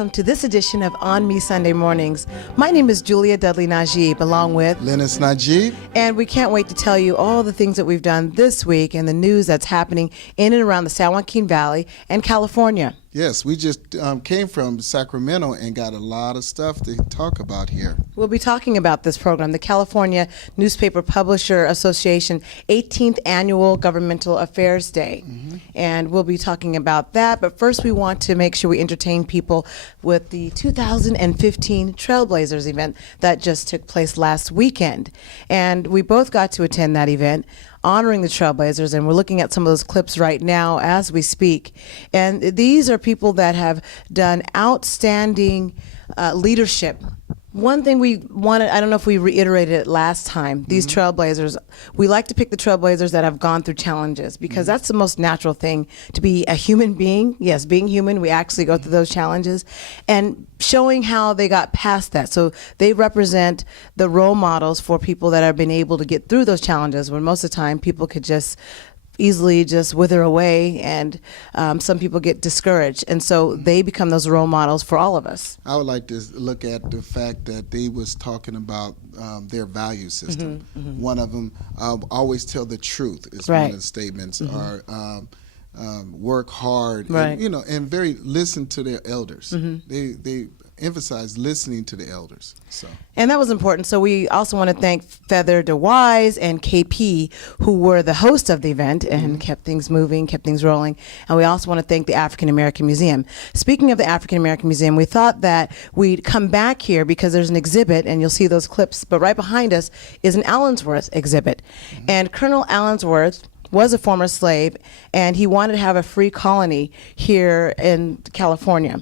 welcome to this edition of ONME Sunday Mornings. My name is Julia Lennice, along with Lennice Najib. And we can't wait to tell you all the things that we've done this week and the news that's happening in and around the San Joaquin Valley and California. Yes, we just came from Sacramento and got a lot of stuff to talk about here. We'll be talking about this program, the California Newspaper Publisher Association 18th Annual Governmental Affairs Day. And we'll be talking about that. But first, we want to make sure we entertain people with the 2015 Trailblazers event that just took place last weekend. And we both got to attend that event, honoring the Trailblazers, and we're looking at some of those clips right now as we speak. And these are people that have done outstanding leadership. One thing we wanted, I don't know if we reiterated it last time, these Trailblazers, we like to pick the Trailblazers that have gone through challenges because that's the most natural thing, to be a human being. Yes, being human, we actually go through those challenges, and showing how they got past that. So they represent the role models for people that have been able to get through those challenges, when most of the time people could just easily just wither away, and some people get discouraged, and so they become those role models for all of us. I would like to look at the fact that they was talking about their value system. One of them, always tell the truth is one of the statements, or work hard, and, and very listen to their elders. They emphasize listening to the elders. And that was important. So we also want to thank Feather DeWise and KP, who were the hosts of the event and kept things moving, kept things rolling. And we also want to thank the African American Museum. Speaking of the African American Museum, we thought that we'd come back here because there's an exhibit, and you'll see those clips, but right behind us is an Allensworth exhibit. And Colonel Allensworth was a former slave, and he wanted to have a free colony here in California.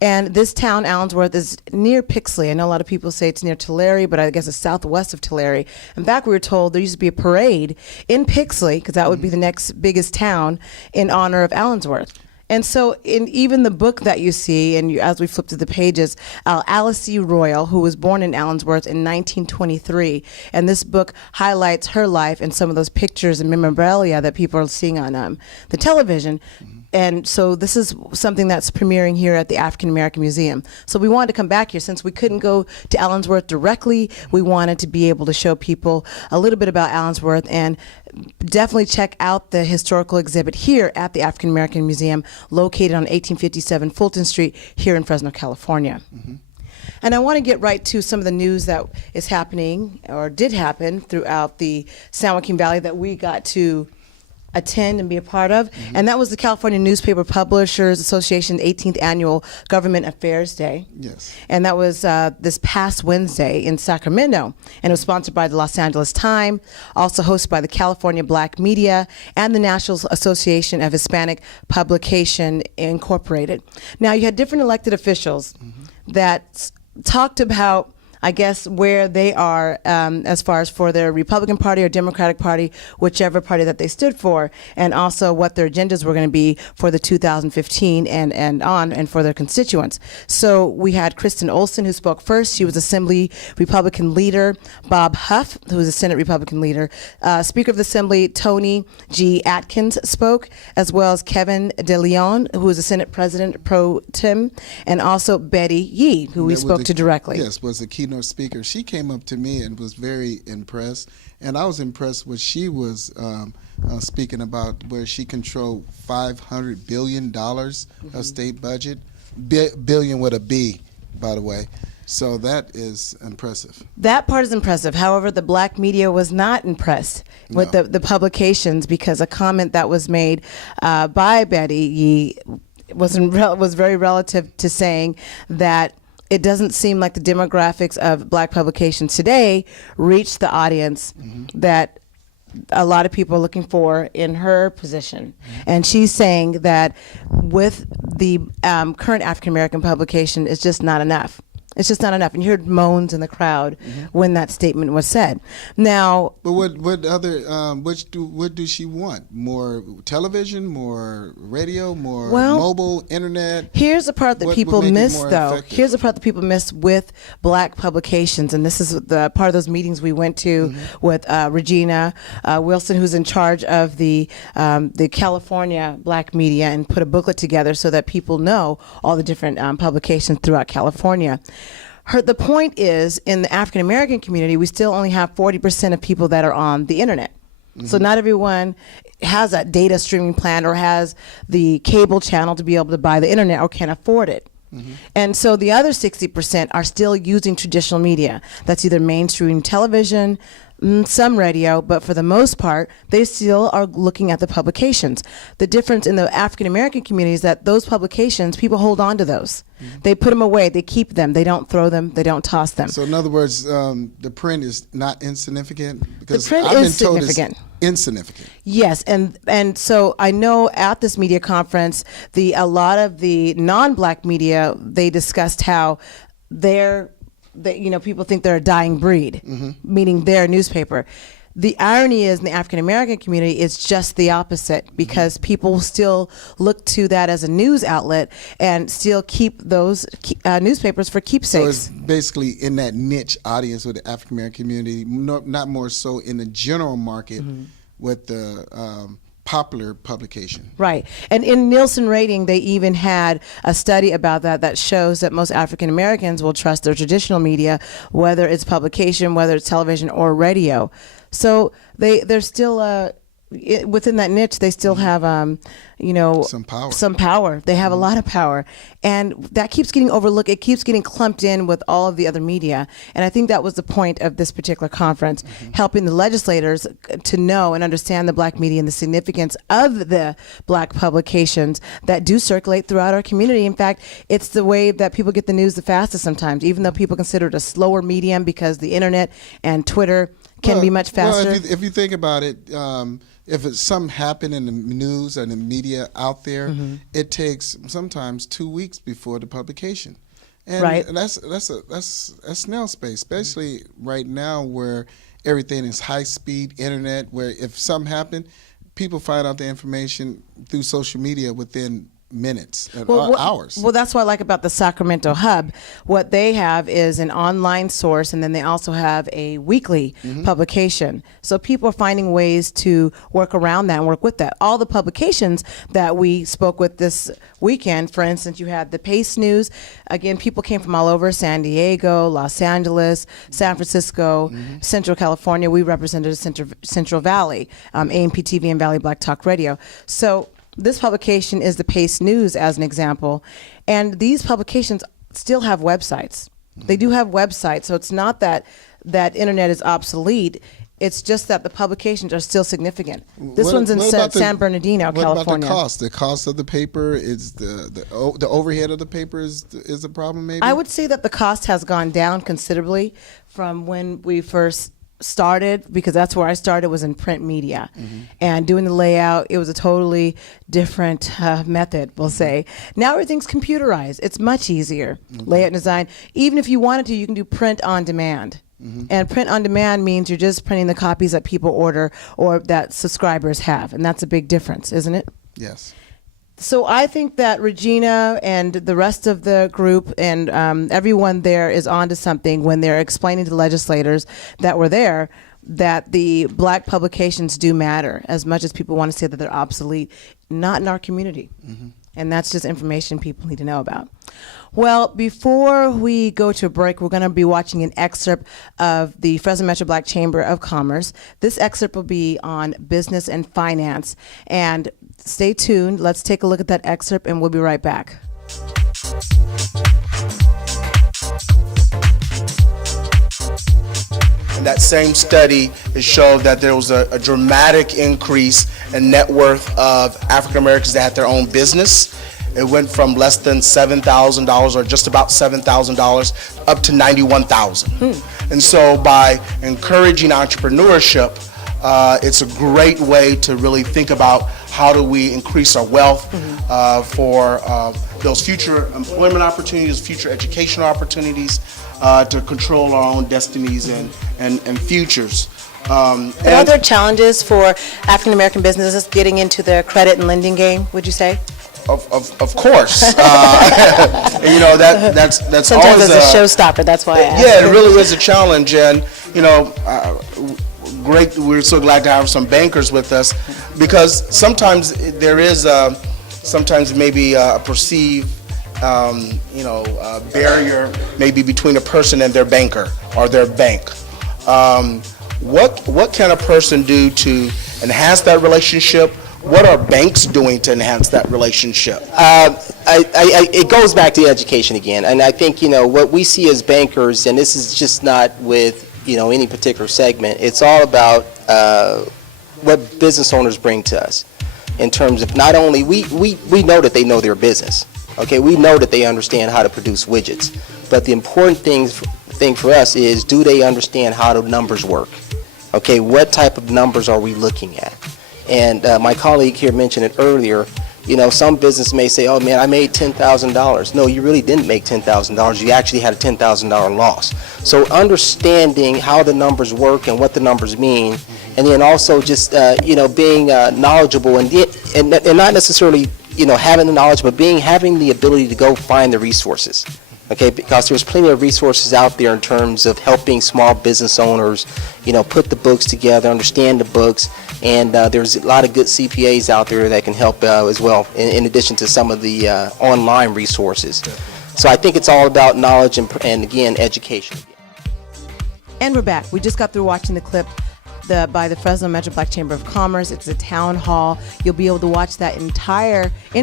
And this town, Allensworth, is near Pixley. I know a lot of people say it's near Tulare, but I guess it's southwest of Tulare. In fact, we were told there used to be a parade in Pixley, because that would be the next biggest town, in honor of Allensworth. And so in even the book that you see, and as we flip through the pages, Alice C. Royal, who was born in Allensworth in 1923, and this book highlights her life and some of those pictures and memorabilia that people are seeing on the television. And so this is something that's premiering here at the African American Museum. So we wanted to come back here. Since we couldn't go to Allensworth directly, we wanted to be able to show people a little bit about Allensworth, and definitely check out the historical exhibit here at the African American Museum, located on 1857 Fulton Street here in Fresno, California. And I want to get right to some of the news that is happening, or did happen, throughout the San Joaquin Valley that we got to attend and be a part of, and that was the California Newspaper Publishers Association 18th Annual Government Affairs Day. Yes. And that was this past Wednesday in Sacramento, and it was sponsored by the Los Angeles Times, also hosted by the California Black Media and the National Association of Hispanic Publication Incorporated. Now, you had different elected officials that talked about, I guess, where they are as far as for their Republican Party or Democratic Party, whichever party that they stood for, and also what their agendas were going to be for the 2015 and on, and for their constituents. So we had Kristen Olson, who spoke first. She was Assembly Republican leader. Bob Huff, who was a Senate Republican leader. Speaker of the Assembly, Tony G. Atkins, spoke, as well as Kevin DeLeon, who was a Senate President pro tem, and also Betty Yee, who we spoke to directly. Yes, was the keynote speaker. She came up to me and was very impressed, and I was impressed when she was speaking about where she controlled $500 billion of state budget, billion with a B, by the way. So that is impressive. That part is impressive. However, the black media was not impressed with the publications, because a comment that was made by Betty Yee was very relative to saying that it doesn't seem like the demographics of black publications today reach the audience that a lot of people are looking for in her position. And she's saying that with the current African American publication, it's just not enough. It's just not enough. And you heard moans in the crowd when that statement was said. Now, but what other what do she want? More television, more radio, more mobile, internet? Here's the part that people miss, though. Effective? Here's the part that people miss with Black publications, and this is the part of those meetings we went to with Regina Wilson, who's in charge of the California Black media, and put a booklet together so that people know all the different publications throughout California. The point is, in the African American community, we still only have 40% of people that are on the internet. So not everyone has that data streaming plan or has the cable channel to be able to buy the internet or can afford it. And so the other 60% are still using traditional media. That's either mainstream television, some radio, but for the most part, they still are looking at the publications. The difference in the African American community is that those publications, people hold on to those. They put them away, they keep them, they don't throw them, they don't toss them. So in other words, the print is not insignificant? Because The print I've is been told significant. it's insignificant. Yes, and so I know at this media conference, a lot of the non-Black media, they discussed how people think they're a dying breed, meaning their newspaper. The irony is, in the African American community, it's just the opposite, because people still look to that as a news outlet and still keep those newspapers for keepsakes. So it's basically in that niche audience with the African American community, not more so in the general market with the popular publication. Right. And in Nielsen rating, they even had a study about that shows that most African Americans will trust their traditional media, whether it's publication, whether it's television or radio. So they're still within that niche. They still have some power. They have a lot of power, and that keeps getting overlooked. It keeps getting clumped in with all of the other media. And I think that was the point of this particular conference, helping the legislators to know and understand the Black media and the significance of the Black publications that do circulate throughout our community. In fact, it's the way that people get the news the fastest sometimes, even though people consider it a slower medium because the internet and Twitter can be much faster. Well, if you think about it, if it's something happened in the news and the media out there, it takes sometimes 2 weeks before the publication, and that's snail space, especially right now where everything is high speed internet. Where if something happened, people find out the information through social media within minutes, hours. Well, that's what I like about the Sacramento Hub. What they have is an online source, and then they also have a weekly publication. So people are finding ways to work around that and work with that. All the publications that we spoke with this weekend, for instance, you had the Pace News. Again, people came from all over: San Diego, Los Angeles, San Francisco, Central California. We represented Central Valley, AMP TV and Valley Black Talk Radio. So this publication is the Pace News, as an example, and these publications still have websites. They do have websites, so it's not that internet is obsolete. It's just that the publications are still significant. This one's in San Bernardino, California. What about the cost? The cost of the paper is the overhead of the paper is a problem, maybe? I would say that the cost has gone down considerably from when we first started, because that's where I started, was in print media. And doing the layout, it was a totally different method, we'll say. Now everything's computerized. It's much easier. Layout and design. Even if you wanted to, you can do print on demand. And print on demand means you're just printing the copies that people order or that subscribers have. And that's a big difference, isn't it? Yes. So I think that Regina and the rest of the group and everyone there is onto something when they're explaining to legislators that were there that the Black publications do matter as much as people want to say that they're obsolete. Not in our community. And that's just information people need to know about. Well, before we go to a break, we're going to be watching an excerpt of the Fresno Metro Black Chamber of Commerce. This excerpt will be on business and finance. And stay tuned. Let's take a look at that excerpt, and we'll be right back. That same study has showed that there was a dramatic increase in net worth of African Americans that had their own business. It went from less than $7,000 or just about $7,000 up to $91,000. And so by encouraging entrepreneurship, It's a great way to really think about how do we increase our wealth for those future employment opportunities, future educational opportunities, to control our own destinies and futures. And are there challenges for African American businesses getting into the credit and lending game, would you say? Of course. And, you know, that's Sometimes always it's a showstopper, that's why I asked. Yeah, it really is a challenge, and you know, great. We're so glad to have some bankers with us, because sometimes there is sometimes maybe a perceived barrier maybe between a person and their banker or their bank. What can a person do to enhance that relationship? What are banks doing to enhance that relationship? It goes back to education again, and I think, you know, what we see as bankers, and this is just not with, you know, any particular segment, it's all about what business owners bring to us in terms of not only, we know that they know their business, okay, we know that they understand how to produce widgets, but the important thing for us is, do they understand how the numbers work? Okay, what type of numbers are we looking at? And my colleague here mentioned it earlier, you know, some business may say, oh man, I made $10,000. No, you really didn't make $10,000. You actually had a $10,000 loss. So understanding how the numbers work and what the numbers mean, and then also just, being knowledgeable and not necessarily, you know, having the knowledge, but having the ability to go find the resources. Okay, because there's plenty of resources out there in terms of helping small business owners, you know, put the books together, understand the books, and there's a lot of good CPAs out there that can help as well, in addition to some of the online resources. So I think it's all about knowledge and again, education. And we're back. We just got through watching the clip by the Fresno Metro Black Chamber of Commerce. It's a town hall. You'll be able to watch that in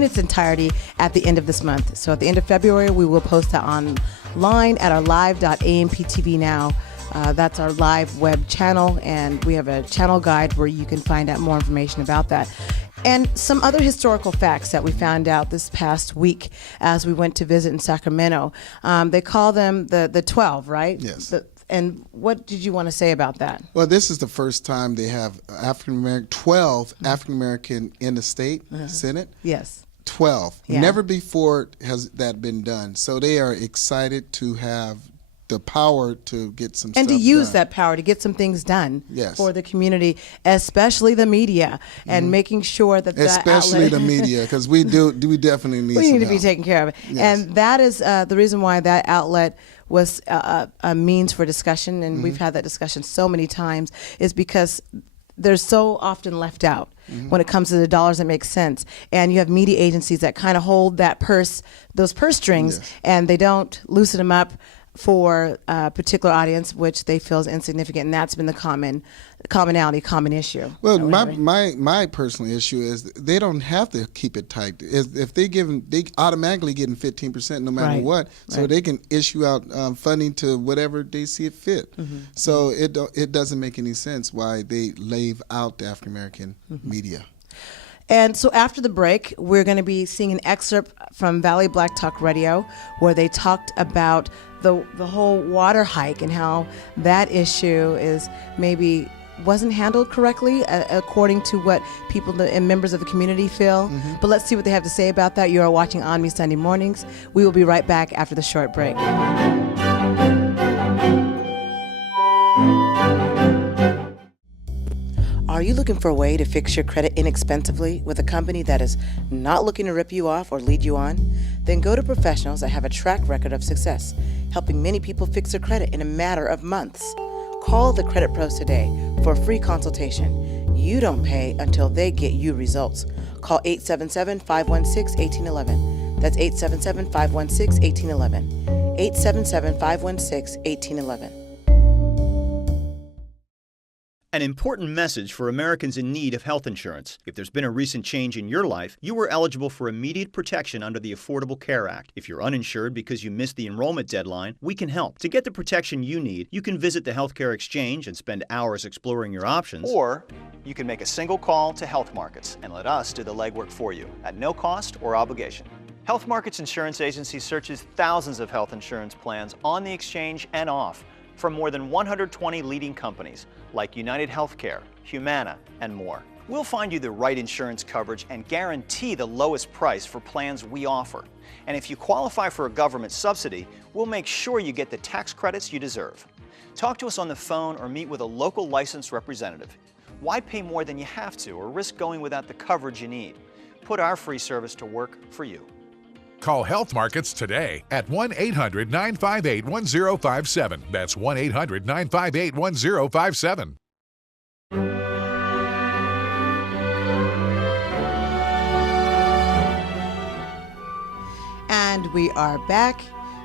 its entirety at the end of this month. So at the end of February, we will post that online at our live.amptv now. That's our live web channel, and we have a channel guide where you can find out more information about that. And some other historical facts that we found out this past week as we went to visit in Sacramento. They call them the 12, right? Yes. And what did you want to say about that? Well, this is the first time they have 12 African American in the state Senate. Yes. 12. Yeah. Never before has that been done. So they are excited to have the power to get some and stuff to use done. that power to get some things done Yes. for the community, especially the media, and making sure that Especially the media, because we definitely need we some need to be help. taken care of. Yes. And that is the reason why that outlet was a means for discussion, and we've had that discussion so many times, is because they're so often left out when it comes to the dollars that make sense. And you have media agencies that kind of hold those purse strings, Yes. and they don't loosen them up for a particular audience, which they feel is insignificant, and that's been the common issue. Well, my personal issue is they don't have to keep it tight. If they automatically getting 15% no matter Right, what, so right. they can issue out funding to whatever they see it fit. So it doesn't make any sense why they leave out the African American media. And so after the break, we're going to be seeing an excerpt from Valley Black Talk Radio, where they talked about the whole water hike and how that issue wasn't handled correctly according to what people and members of the community feel. But let's see what they have to say about that. You are watching ONME Sunday Mornings. We will be right back after the short break. Are you looking for a way to fix your credit inexpensively with a company that is not looking to rip you off or lead you on? Then go to professionals that have a track record of success, helping many people fix their credit in a matter of months. Call the Credit Pros today for a free consultation. You don't pay until they get you results. Call 877-516-1811. That's 877-516-1811. 877-516-1811. An important message for Americans in need of health insurance. If there's been a recent change in your life, you are eligible for immediate protection under the Affordable Care Act. If you're uninsured because you missed the enrollment deadline, we can help. To get the protection you need, you can visit the Healthcare Exchange and spend hours exploring your options. Or you can make a single call to Health Markets and let us do the legwork for you at no cost or obligation. Health Markets Insurance Agency searches thousands of health insurance plans on the exchange and off from more than 120 leading companies. like United Healthcare, Humana, and more. We'll find you the right insurance coverage and guarantee the lowest price for plans we offer. And if you qualify for a government subsidy, we'll make sure you get the tax credits you deserve. Talk to us on the phone or meet with a local licensed representative. Why pay more than you have to or risk going without the coverage you need? Put our free service to work for you. Call Health Markets today at 1-800-958-1057. That's 1-800-958-1057. And we are back.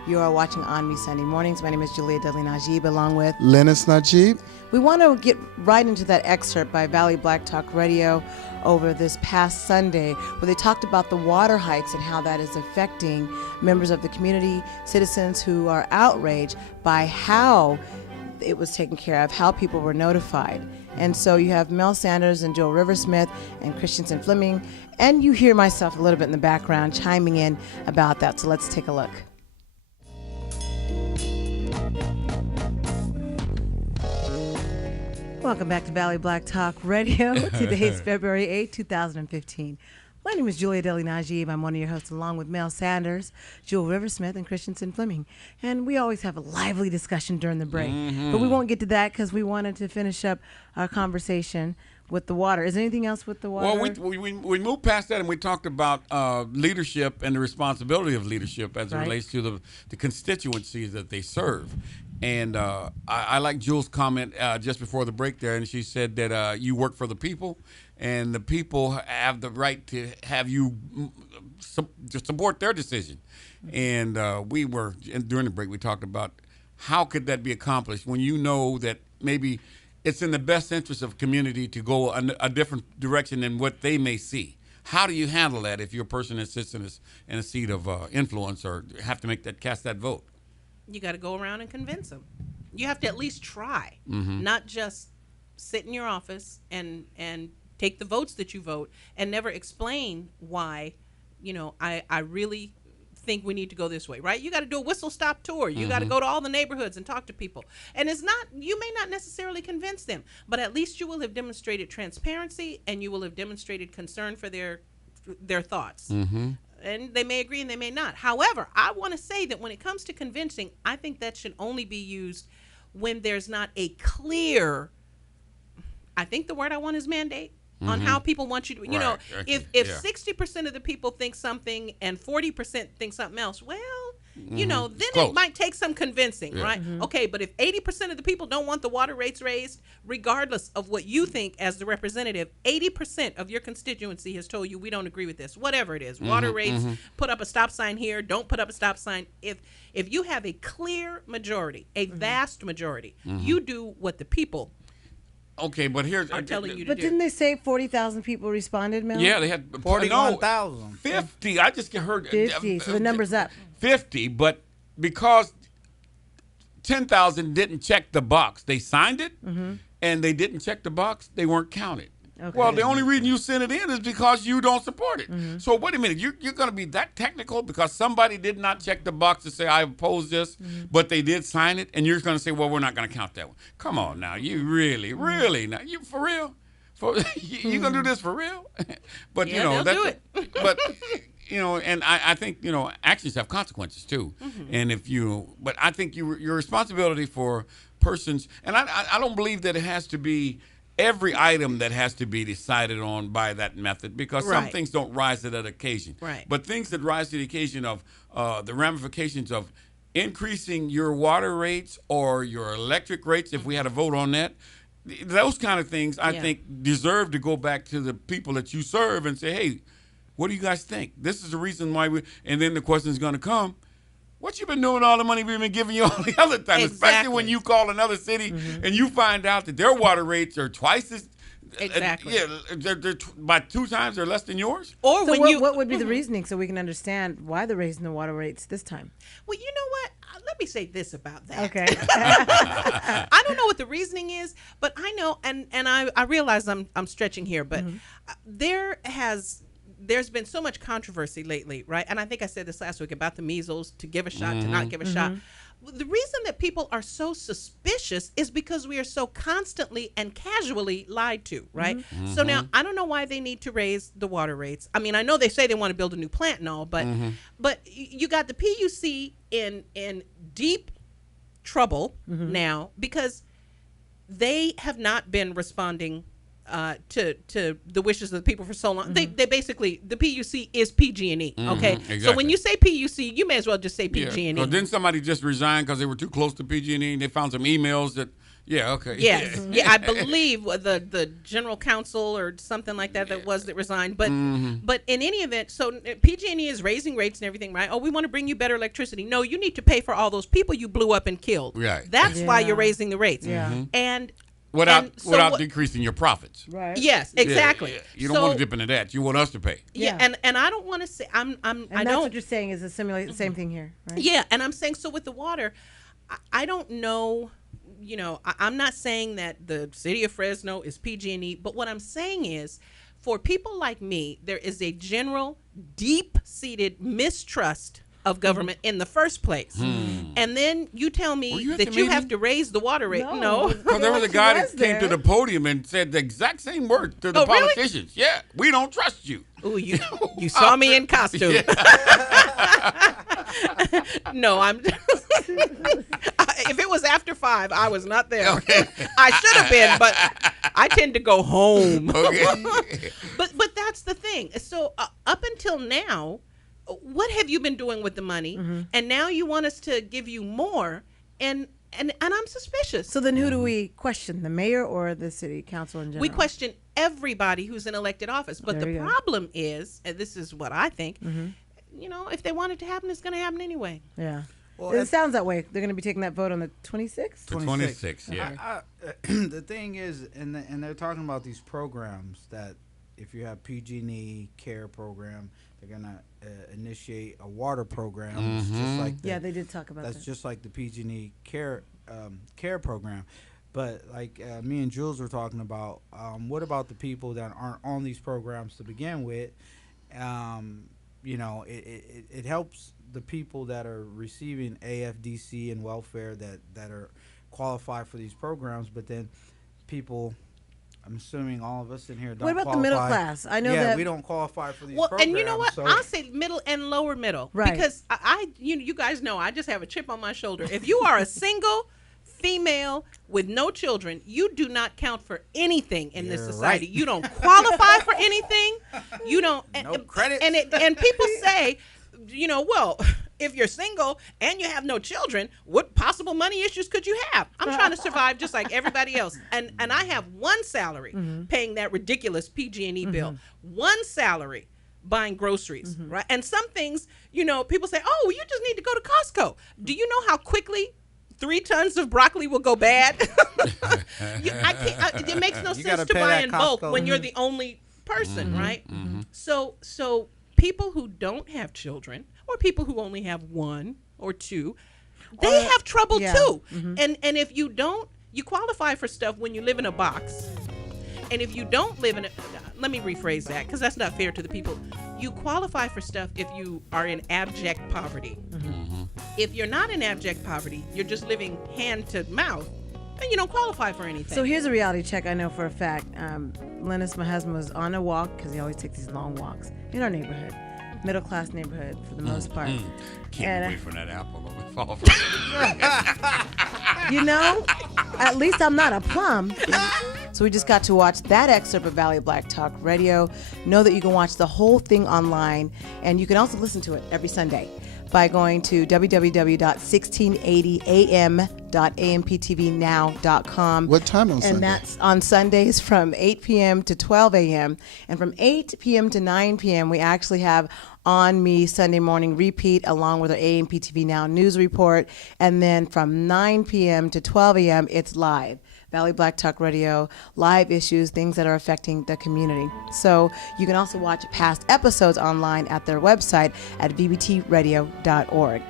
You are watching ONME Sunday Mornings. My name is Julia Lennice, along with Lennice Najib. We want to get right into that excerpt by Valley Black Talk Radio over this past Sunday, where they talked about the water hikes and how that is affecting members of the community, citizens who are outraged by how it was taken care of, how people were notified. And so you have Mel Sanders and Joel Riversmith and Christensen Fleming, and you hear myself a little bit in the background chiming in about that. So let's take a look. Welcome back to Valley Black Talk Radio. Today is February 8, 2015. My name is Julia Lennice. I'm one of your hosts, along with Mel Sanders, Joel Riversmith, and Christensen Fleming. And we always have a lively discussion during the break. But we won't get to that because we wanted to finish up our conversation with the water. Is there anything else with the water? Well, we moved past that and we talked about leadership and the responsibility of leadership as it relates to the constituencies that they serve. And I like Jules' comment just before the break there, and she said that you work for the people, and the people have the right to have you to support their decision. And during the break, we talked about how could that be accomplished when you know that maybe it's in the best interest of community to go a different direction than what they may see. How do you handle that if you're a person that sits in a seat of influence or have to cast that vote? You got to go around and convince them. You have to at least try, not just sit in your office and take the votes that you vote and never explain why, I really think we need to go this way, right? You got to do a whistle-stop tour. You got to go to all the neighborhoods and talk to people. And you may not necessarily convince them, but at least you will have demonstrated transparency and you will have demonstrated concern for their thoughts. And they may agree and they may not. However, I want to say that when it comes to convincing, I think that should only be used when there's not a clear, I think the word I want is mandate, on how people want you to, if 60% of the people think something and 40% think something else, well, then it might take some convincing, right? Okay, but if 80% of the people don't want the water rates raised, regardless of what you think as the representative, 80% of your constituency has told you we don't agree with this, whatever it is, water rates, put up a stop sign here, don't put up a stop sign. If you have a clear majority, a vast majority, you do what the people but here's are telling you to do. But didn't they say 40,000 people responded, Mel? Yeah, they had 41,000. 50. I just heard 50. So the number's up. 50, but because 10,000 didn't check the box, they signed it, and they didn't check the box, they weren't counted. Okay. Well, the only reason you sent it in is because you don't support it. So wait a minute, you're going to be that technical because somebody did not check the box to say I oppose this, but they did sign it, and you're going to say, well, we're not going to count that one. Come on now, you really, now you for real? You going to do this for real? But they'll do it. But and I think actions have consequences too. And but I think your responsibility for persons, and I don't believe that it has to be every item that has to be decided on by that method, because some things don't rise to that occasion. Right. But things that rise to the occasion of the ramifications of increasing your water rates or your electric rates, if we had a vote on that, those kind of things, I think, deserve to go back to the people that you serve and say, hey, what do you guys think? This is the reason why and then the question is going to come, what you been doing all the money we've been giving you all the other time, especially when you call another city and you find out that their water rates are twice as they're by 2 times or less than yours. Or so what would be the reasoning so we can understand why they're raising the water rates this time? Well, you know what? Let me say this about that. Okay. I don't know what the reasoning is, but I know, and I realize I'm stretching here, but there's been so much controversy lately, right? And I think I said this last week about the measles, to give a shot, to not give a shot. The reason that people are so suspicious is because we are so constantly and casually lied to, right? So now I don't know why they need to raise the water rates. I mean, I know they say they want to build a new plant and all, but you got the PUC in deep trouble now because they have not been responding to the wishes of the people for so long. They basically, the PUC is PG&E, okay? Exactly. So when you say PUC, you may as well just say PG&E. So didn't somebody just resign because they were too close to PG&E and they found some emails that, okay. Yes, yeah, I believe the general counsel or something like that that resigned. But but in any event, so PG&E is raising rates and everything, right? Oh, we want to bring you better electricity. No, you need to pay for all those people you blew up and killed. Right. That's why you're raising the rates. Yeah. And Without so decreasing your profits. Right. yes, exactly. Yeah. You don't want to dip into that. You want us to pay. Yeah, and I don't want to say And that's what you're saying is a the same thing here, right? Yeah, and I'm saying so with the water, I don't know. I'm not saying that the city of Fresno is PG&E, but what I'm saying is, for people like me, there is a general, deep-seated mistrust of government in the first place. And then you tell me that you have to raise the water rate. No. Because there was a guy that came to the podium and said the exact same words to the politicians. Really? Yeah, we don't trust you. Ooh, you saw me in costume. No, I'm. If it was after 5, I was not there. Okay. I should have been, but I tend to go home. Okay. But that's the thing. So up until now, what have you been doing with the money? And now you want us to give you more, and I'm suspicious. So then who do we question, the mayor or the city council in general? We question everybody who's in elected office. But the problem is, and this is what I think, if they want it to happen, it's going to happen anyway. Yeah. Well, it sounds that way. They're going to be taking that vote on the 26th? The 26th, yeah. The thing is, and they're talking about these programs that if you have PG&E care program, they're going to initiate a water program. It's just like they did talk about that. That's just like the PG&E care program. But like me and Jules were talking about, what about the people that aren't on these programs to begin with? It helps the people that are receiving AFDC and welfare that are qualified for these programs, but then people, I'm assuming all of us in here don't qualify. What about the middle class? I know that we don't qualify for these programs. And you know what? I'll say middle and lower middle. Right. Because you guys know I just have a chip on my shoulder. If you are a single female with no children, you do not count for anything in this society. Right. You don't qualify for anything. You don't. No credit. And people say, well, if you're single and you have no children, what possible money issues could you have? I'm trying to survive just like everybody else. And I have one salary paying that ridiculous PG&E bill. One salary buying groceries, right? And some things, people say, oh, you just need to go to Costco. Do you know how quickly 3 tons of broccoli will go bad? It makes no sense to buy in bulk when you're the only person, right? So people who don't have children, or people who only have 1 or 2, they have trouble too. And if you don't, you qualify for stuff when you live in a box. And if you don't live in a, let me rephrase that because that's not fair to the people. You qualify for stuff if you are in abject poverty. If you're not in abject poverty, you're just living hand to mouth, and you don't qualify for anything. So here's a reality check I know for a fact. Lennice, my husband, was on a walk because he always takes these long walks in our neighborhood. Middle class neighborhood for the most part. Can't wait for that apple to fall from at least I'm not a plum. So we just got to watch that excerpt of Valley Black Talk Radio. Know that you can watch the whole thing online, and you can also listen to it every Sunday by going to www.1680am.amptvnow.com. What time on Sunday? And that's on Sundays from 8 p.m. to 12 a.m. And from 8 p.m. to 9 p.m., we actually have ONME Sunday morning repeat along with our AMPTV Now news report. And then from 9 p.m. to 12 a.m., it's live. Valley Black Talk Radio, live issues, things that are affecting the community. So you can also watch past episodes online at their website at vbtradio.org.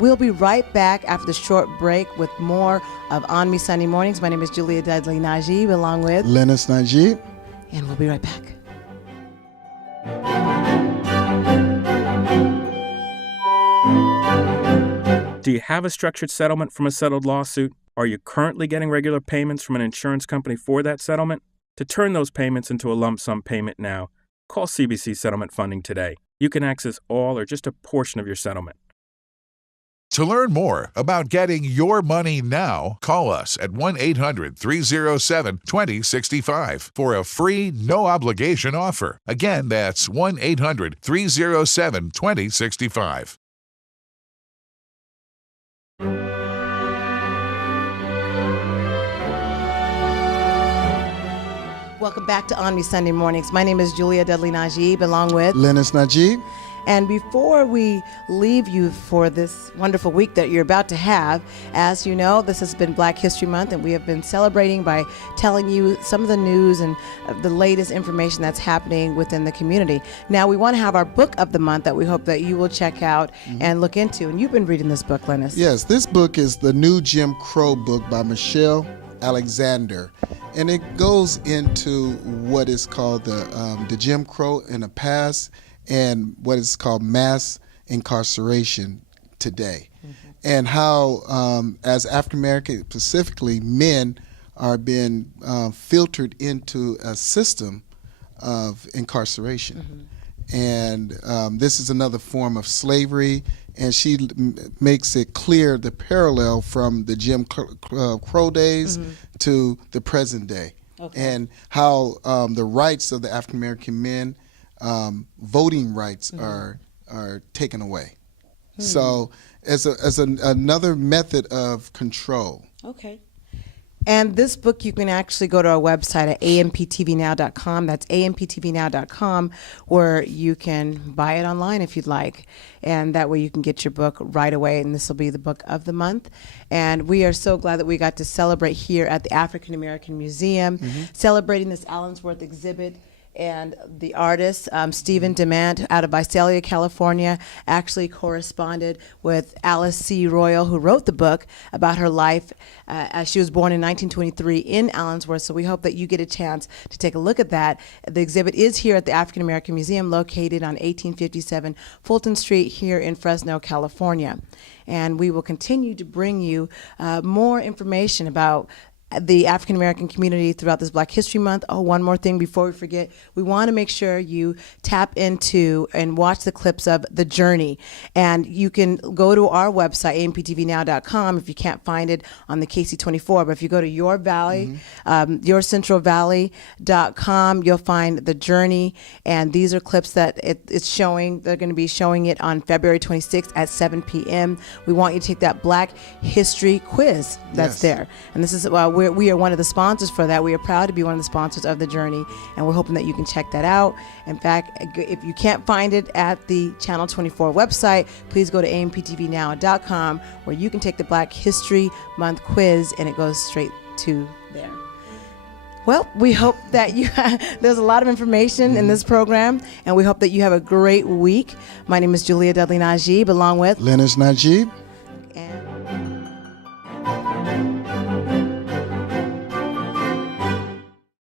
We'll be right back after the short break with more of On Me Sunday Mornings. My name is Julia Dudley Najib, along with Lennice Najib. And we'll be right back. Do you have a structured settlement from a settled lawsuit? Are you currently getting regular payments from an insurance company for that settlement? To turn those payments into a lump sum payment now, call CBC Settlement Funding today. You can access all or just a portion of your settlement. To learn more about getting your money now, call us at 1-800-307-2065 for a free, no-obligation offer. Again, that's 1-800-307-2065. Welcome back to ONME Sunday Mornings. My name is Julia Lennice, along with Lennice Najib. And before we leave you for this wonderful week that you're about to have, as you know, this has been Black History Month, and we have been celebrating by telling you some of the news and the latest information that's happening within the community. Now, we want to have our book of the month that we hope that you will check out and look into. And you've been reading this book, Lennice. Yes, this book is the New Jim Crow book by Michelle Alexander. And it goes into what is called the Jim Crow in the past and what is called mass incarceration today, and how, as African American, specifically men, are being filtered into a system of incarceration. And this is another form of slavery, and she makes it clear the parallel from the Jim Crow days to the present day, and how the rights of the African American men, voting rights are taken away. So as another method of control. Okay. And this book, you can actually go to our website at amptvnow.com. That's amptvnow.com, where you can buy it online if you'd like. And that way you can get your book right away. And this will be the book of the month. And we are so glad that we got to celebrate here at the African American Museum, celebrating this Allensworth exhibit. And the artist, Stephen Demant, out of Visalia, California, actually corresponded with Alice C. Royal, who wrote the book about her life as she was born in 1923 in Allensworth. So we hope that you get a chance to take a look at that. The exhibit is here at the African American Museum, located on 1857 Fulton Street here in Fresno, California. And we will continue to bring you more information about the African American community throughout this Black History Month. Oh, one more thing before we forget, we want to make sure you tap into and watch the clips of The Journey. And you can go to our website, amptvnow.com, if you can't find it on the KC24. But if you go to Your Valley, yourcentralvalley.com, you'll find The Journey. And these are clips that it's showing. They're going to be showing it on February 26th at 7 p.m. We want you to take that Black History quiz that's there. And this is we are one of the sponsors for that. We are proud to be one of the sponsors of The Journey, and we're hoping that you can check that out. In fact, if you can't find it at the Channel 24 website, please go to amptvnow.com, where you can take the Black History Month quiz, and it goes straight to there. Well, we hope that there's a lot of information in this program, and we hope that you have a great week. My name is Julia Lennice, along with Lennice Najib.